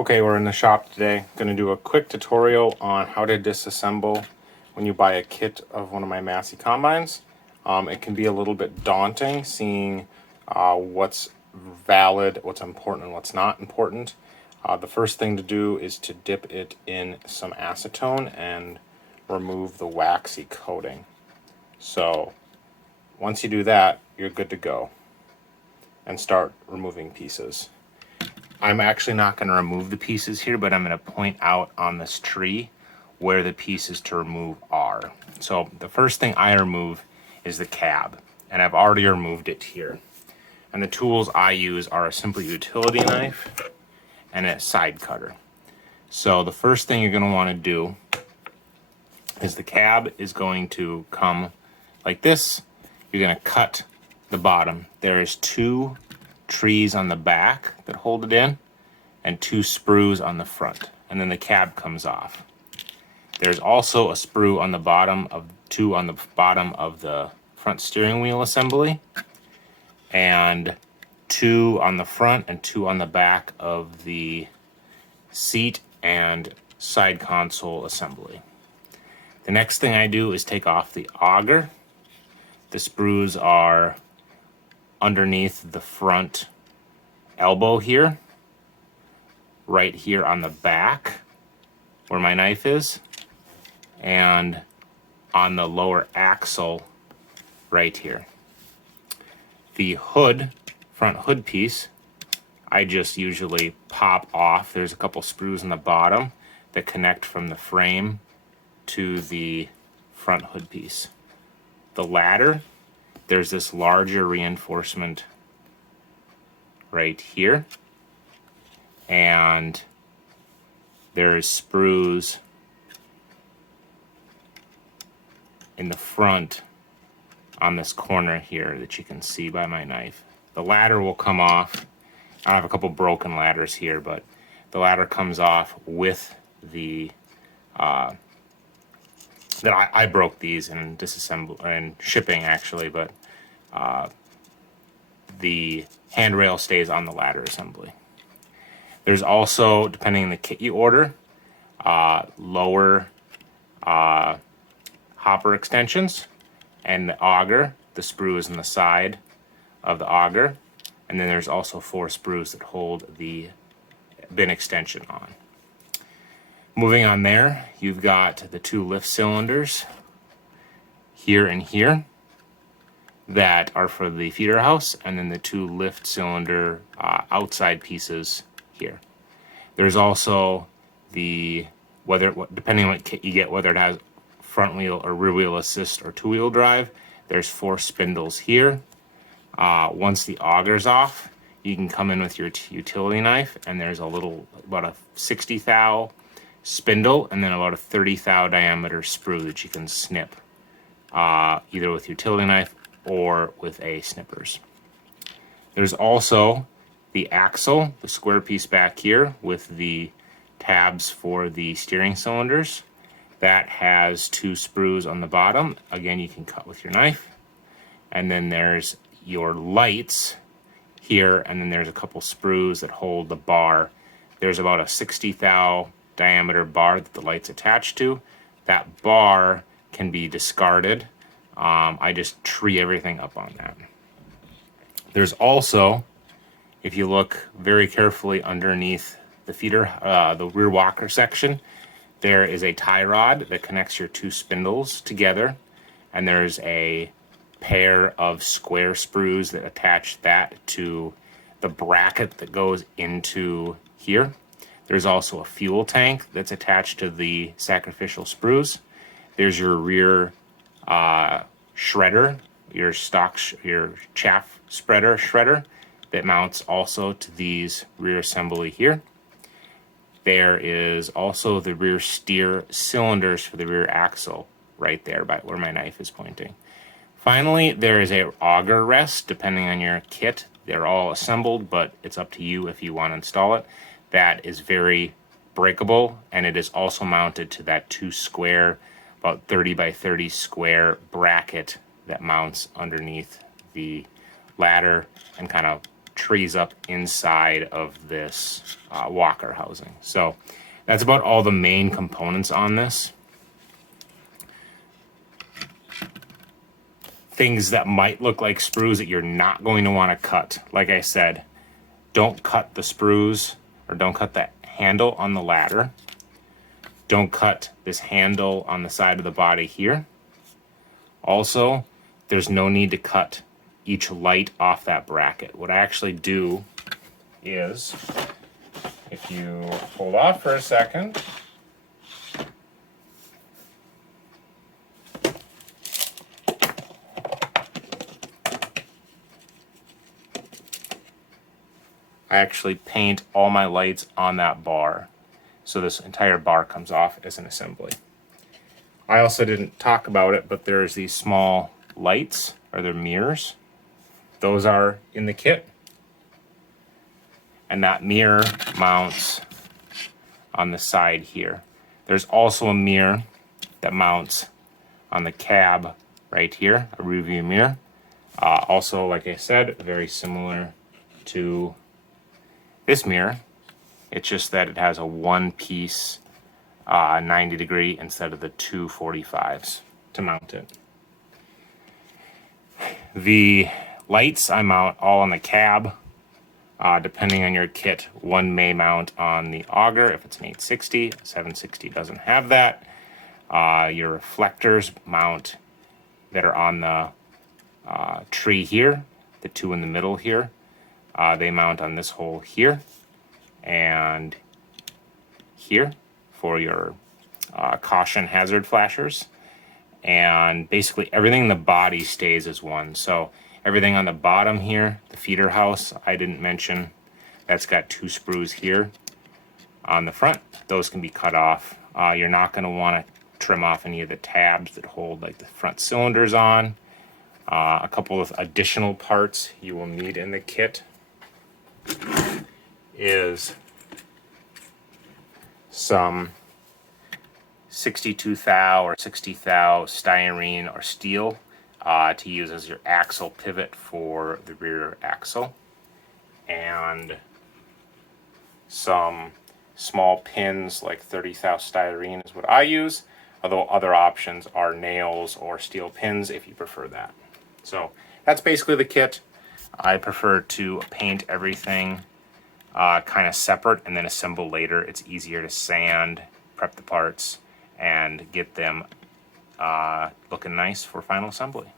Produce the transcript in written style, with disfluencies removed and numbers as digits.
Okay, we're in the shop today. Going to do a quick tutorial on how to disassemble when you buy a kit of one of my Massey combines. It can be a little bit daunting seeing what's valid, what's important, and what's not important. The first thing to do is to dip it in some acetone and remove the waxy coating. So once you do that, you're good to go and start removing pieces. I'm actually not going to remove the pieces here, but I'm going to point out on this tree where the pieces to remove are. So the first thing I remove is the cab, and I've already removed it here. And the tools I use are a simple utility knife and a side cutter. So the first thing you're going to want to do is the cab is going to come like this. You're going to cut the bottom. There is two trees on the back that hold it in and two sprues on the front, and then the cab comes off. There's also a sprue on the bottom of the front steering wheel assembly, and two on the front and two on the back of the seat and side console assembly. The next thing I do is take off the auger. The sprues are underneath the front elbow here, right here on the back where my knife is, and on the lower axle right here. The hood, front hood piece, I just usually pop off. There's a couple sprues on the bottom that connect from the frame to the front hood piece. The ladder, there's this larger reinforcement right here, and there's sprues in the front on this corner here that you can see by my knife. The ladder will come off. I have a couple broken ladders here, but the ladder comes off with the I broke these in disassemble and shipping actually, but the handrail stays on the ladder assembly. There's also, depending on the kit you order, lower hopper extensions, and the auger. The sprue is on the side of the auger, and then there's also four sprues that hold the bin extension on. Moving on there, you've got the two lift cylinders here and here that are for the feeder house, and then the two lift cylinder outside pieces here. There's also the, depending on what kit you get, whether it has front wheel or rear wheel assist or two-wheel drive, there's four spindles here. Once the auger's off, you can come in with your utility knife, and there's about a 60 thou spindle and then about a 30 thou diameter sprue that you can snip, either with utility knife or with a snippers. There's also the axle, the square piece back here with the tabs for the steering cylinders. That has two sprues on the bottom. Again, you can cut with your knife. And then there's your lights here, and then there's a couple sprues that hold the bar. There's about a 60 thou diameter bar that the light's attached to. That bar can be discarded. I just tree everything up on that. There's also, if you look very carefully underneath the feeder, the rear walker section, there is a tie rod that connects your two spindles together, and there's a pair of square sprues that attach that to the bracket that goes into here. There's also a fuel tank that's attached to the sacrificial sprues. There's your rear shredder, your your chaff spreader shredder that mounts also to these rear assembly here. There is also the rear steer cylinders for the rear axle right there by where my knife is pointing. Finally, there is a auger rest depending on your kit. They're all assembled, but it's up to you if you want to install it. That is very breakable, and it is also mounted to that two square, about 30 by 30 square bracket that mounts underneath the ladder and kind of trees up inside of this walker housing. So that's about all the main components on this. Things that might look like sprues that you're not going to want to cut. Like I said, don't cut the sprues, or don't cut the handle on the ladder. Don't cut this handle on the side of the body here. Also, there's no need to cut each light off that bracket. What I actually do is, if you hold off for a second, I actually paint all my lights on that bar. So this entire bar comes off as an assembly. I also didn't talk about it, but there's these small lights, or they're mirrors. Those are in the kit. And that mirror mounts on the side here. There's also a mirror that mounts on the cab right here, a rear view mirror. Also, like I said, very similar to this mirror. It's just that it has a one-piece 90-degree instead of the two 45s to mount it. The lights I mount all on the cab. Depending on your kit, one may mount on the auger if it's an 860. 760 doesn't have that. Your reflectors mount that are on the tree here, the two in the middle here. They mount on this hole here and here for your caution hazard flashers. And basically everything in the body stays as one. So everything on the bottom here, the feeder house, I didn't mention, that's got two sprues here. On the front, those can be cut off. You're not going to want to trim off any of the tabs that hold like the front cylinders on. A couple of additional parts you will need in the kit is some 62 thou or 60 thou styrene or steel to use as your axle pivot for the rear axle, and some small pins like 30 thou styrene is what I use, although other options are nails or steel pins if you prefer that. So that's basically the kit. I prefer to paint everything kind of separate and then assemble later. It's easier to sand, prep the parts, and get them looking nice for final assembly.